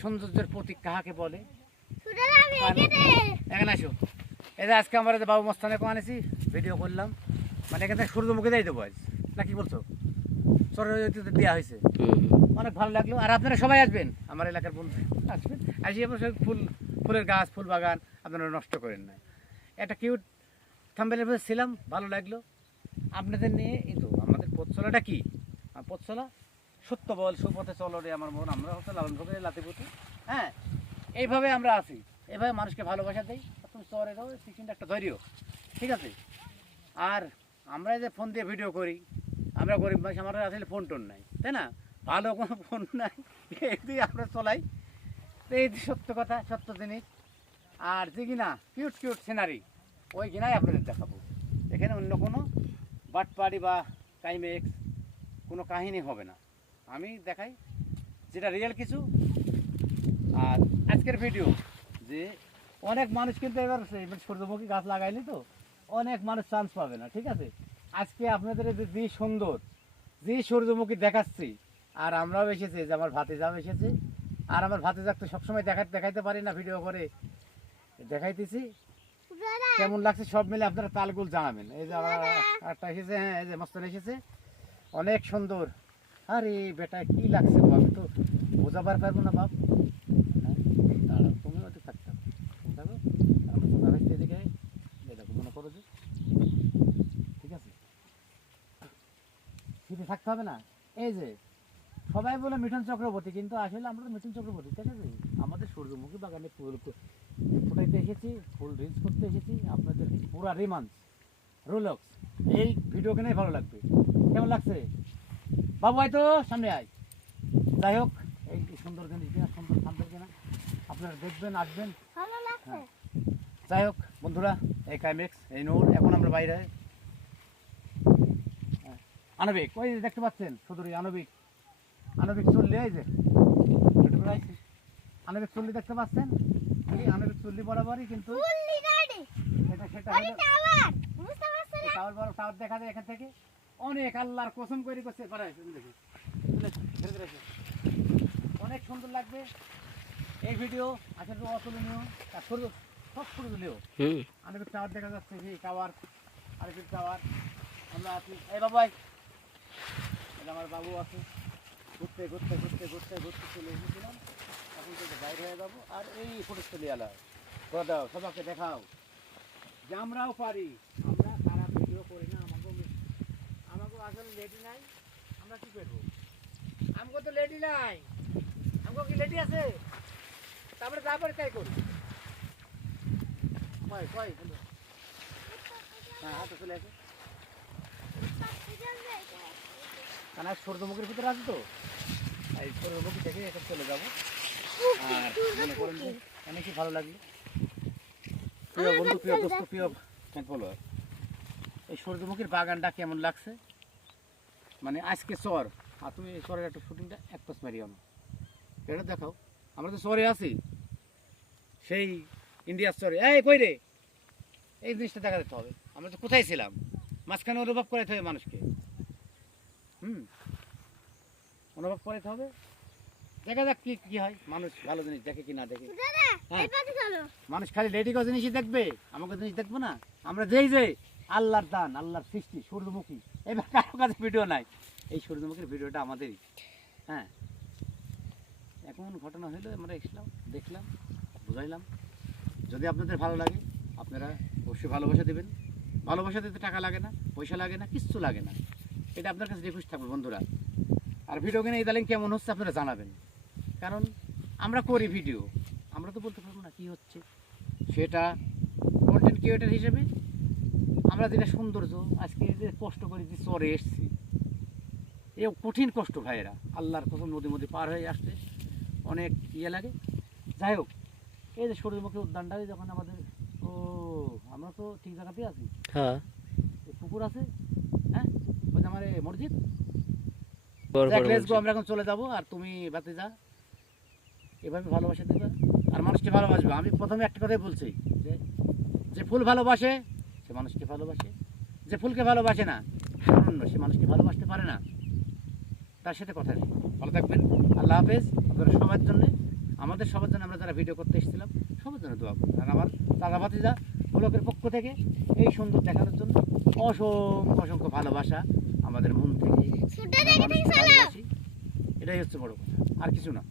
সৌন্দর্যের প্রতীক কাহাকে বলে? এখানে আসো। এই যে আজকে আমরা যে বাবু মস্তানে আনেছি, ভিডিও করলাম, মানে এখান থেকে সূর্যমুখী দিয়ে দেবো আজ, না কি বলছো? সরস্বতীতে দেওয়া হয়েছে, অনেক ভালো লাগলো। আর আপনারা সবাই আসবেন, আমার এলাকার বন্ধু আসবেন, আসি আপনার সব ফুলের গাছ, ফুল বাগান আপনারা নষ্ট করেন না। একটা কিউট থাম্বনেলের মধ্যে ছিলাম, ভালো লাগলো আপনাদের নিয়ে। এই তো আমাদের পথ চলাটা কি, পথ চলা সত্য বল, সুপথে চলো রে আমার মন, আমরা হচ্ছে লালন ফকিরের লাতিপুতি। হ্যাঁ, এইভাবে আমরা আছি, এইভাবে মানুষকে ভালোবাসা দেই। তুমি চরে দাও, কিন্তু একটা ধৈর্য, ঠিক আছে? আর আমরা যে ফোন দিয়ে ভিডিও করি, আমরা গরিব মানুষ, আমাদের আসলে ফোন টোন নাই, তাই না? ভালো কোনো ফোন নাই, এই দিয়ে আমরা চলাই। তো এই সত্য কথা, সত্য জিনিস। আর যে কিনা কিউট কিউট সিনারি, ওই কিনাই আপনাদের দেখাবো। এখানে অন্য কোনো বাটপাড়ি বা কাইমেক্স কোনো কাহিনী হবে না, আমি দেখাই যেটা রিয়েল কিছু। আর আজকের ভিডিও যে অনেক মানুষ কিন্তু এবার সূর্যমুখী গাছ লাগাইনি, তো অনেক মানুষ চান্স পাবে না, ঠিক আছে? আজকে আপনাদের যে সুন্দর যে সূর্যমুখী দেখাচ্ছি, আর আমরাও এসেছি, যে আমার ভাতিজাও এসেছে, আর আমার ভাতিজাকে তো সবসময় দেখাইতে পারি না, ভিডিও করে দেখাইতেছি। কেমন লাগছে সব মিলে আপনারা তালগুল জানাবেন। এই যে একটা এসেছে, হ্যাঁ এই যে মস্তান এসেছে, অনেক সুন্দর। আরে বেটা কি লাগছে, আমি তো বোঝাবার পারবো না বাপ। হ্যাঁ, দাঁড়াও, তুমি হয়তো থাকতে হবে, দেখো আমার এদিকে দেখো, মনে করো যে ঠিক আছে, শীতে থাকতে হবে না। এই যে সবাই বলে মিঠুন চক্রবর্তী, কিন্তু আসলে আমরা মিঠুন চক্রবর্তী, ঠিক আছে? আমাদের সূর্যমুখী বাগানে ফুল ফুটাইতে এসেছি, ফুল রিলস করতে এসেছি, আপনাদের পুরা রিমান্স রোলক্স এই ভিডিও কিনে ভালো লাগবে। কেমন লাগছে বাবু? হয়তো সামনে আয়। যাই হোক, এই সুন্দর জিনিস কিনা, সুন্দর থামবেন কিনা আপনারা দেখবেন, আসবেন। হ্যাঁ, যাই হোক বন্ধুরা, এই কাইমেক্স, এই নূর, এখন আমরা বাইরে। আনবিক, ওই দেখতে পাচ্ছেন সুদূরই আনবিক, আনবিক চল্লি, এই যে আনবিক চল্লি দেখতে পাচ্ছেন, এই আনবিক চল্লি বরাবরই কিন্তু টাওয়ার দেখা যায় এখান থেকে অনেক। আল্লাহর কসম করে করছে, অনেক সুন্দর লাগবে এই ভিডিও। আসলে অতুলনীয়, সব তুলিও আনবিক টাওয়ার দেখা যাচ্ছে, সেই টাওয়ার, আনবিক টাওয়ার। আমরা আছি, এই বাবাই, আমার বাবু আছে। ঘুরতে ঘুরতে ঘুরতে ঘুরতে ঘুরতে চলে এসেছিলাম, এখন কিন্তু বাইরে হয়ে যাবো। আর এই ফটো চলে এলাম, দাও সবাইকে দেখাও যে আমরাও পারি, আমরা খারাপ ভিডিও করি না। আমাকে আসলে লেডি নাই, আমরা কি করবো? আমাকে তো লেডি নাই, আমাকে কি লেডি আছে? তারপরে তারপরে তাই করি। হ্যাঁ, হাতে চলে আসে, কারণ সূর্যমুখীর ভিতরে আছে তো, এই সূর্যমুখী থেকে এখন চলে যাবো। আর মনে করেন যে অনেকই ভালো লাগলো, প্রিয় বন্ধু, প্রিয় দোস্ত, প্রিয় ফলোয়ার, এই সূর্যমুখীর বাগানটা কেমন লাগছে? মানে আজকে চর, আর তুমি এই চরের একটা শুটিংটা এক পাশ মারি আমার এটা দেখাও। আমরা তো চরে আছি, সেই ইন্ডিয়ার চরে। এই কই রে, এই জিনিসটা দেখা যেতে হবে। আমরা তো কোথায় ছিলাম, মাঝখানে অনুভব করাইতে হবে মানুষকে। অনুভব করাইতে হবে, দেখা যাক কি কি হয়, মানুষ ভালো জিনিস দেখে কি না দেখে। হ্যাঁ, মানুষ খালি লেডিকে জিনিসই দেখবে, আমাকে জিনিস দেখবো না। আমরা যেই যে আল্লাহর দান, আল্লাহর সৃষ্টি সূর্যমুখী, এবার কারো কাছে ভিডিও নাই, এই সূর্যমুখীর ভিডিওটা আমাদেরই। হ্যাঁ, এখন ঘটনা হইলো, আমরা এসলাম, দেখলাম, বুঝাইলাম। যদি আপনাদের ভালো লাগে, আপনারা অবশ্যই ভালোবাসা দেবেন। ভালোবাসা দিতে টাকা লাগে না, পয়সা লাগে না, কিচ্ছু লাগে না, এটা আপনার কাছে রিকোয়েস্ট থাকবে বন্ধুরা। আর ভিডিও কিনে ইদানিং কেমন হচ্ছে আপনারা জানাবেন, কারণ আমরা করি ভিডিও, আমরা তো বলতে পারবো না কি হচ্ছে। সেটা কন্টেন্ট ক্রিয়েটার হিসেবে আমরা যেটা সৌন্দর্য, আজকে যে কষ্ট করে যে চরে এসছি, এ কঠিন কষ্ট ভাইয়েরা, আল্লাহর কসম, নদী নদী পার হয়ে আসছে, অনেক ইয়ে লাগে। যাই হোক, এই যে সূর্যমুখী উদ্যানটা যখন আমাদের, ও আমরা তো ঠিক জায়গাতেই আছি। হ্যাঁ, পুকুর আছে, হ্যাঁ, ওই যে আমার মসজিদ। আমরা এখন চলে যাবো, আর তুমি বাতে যা, এভাবে ভালোবাসা দেবে আর মানুষকে ভালোবাসবে। আমি প্রথমে একটা কথাই বলছি, যে যে ফুল ভালোবাসে সে মানুষকে ভালোবাসে, যে ফুলকে ভালোবাসে না অন্য, সে মানুষকে ভালোবাসতে পারে না। তার সাথে কথা নেই। ভালো থাকবেন, আল্লাহ হাফেজ আপনারা সবার জন্যে। আমাদের সবার জন্য, আমরা যারা ভিডিও করতে এসেছিলাম সবার জন্য দোয়া করবেন। আর আমার দাদা ভাতিজা ব্লকের পক্ষ থেকে এই সুন্দর দেখানোর জন্য অসংখ্য অসংখ্য ভালোবাসা আমাদের মন থেকে। আমরা মানুষকে ভালোবাসি, এটাই হচ্ছে বড় কথা, আর কিছু না।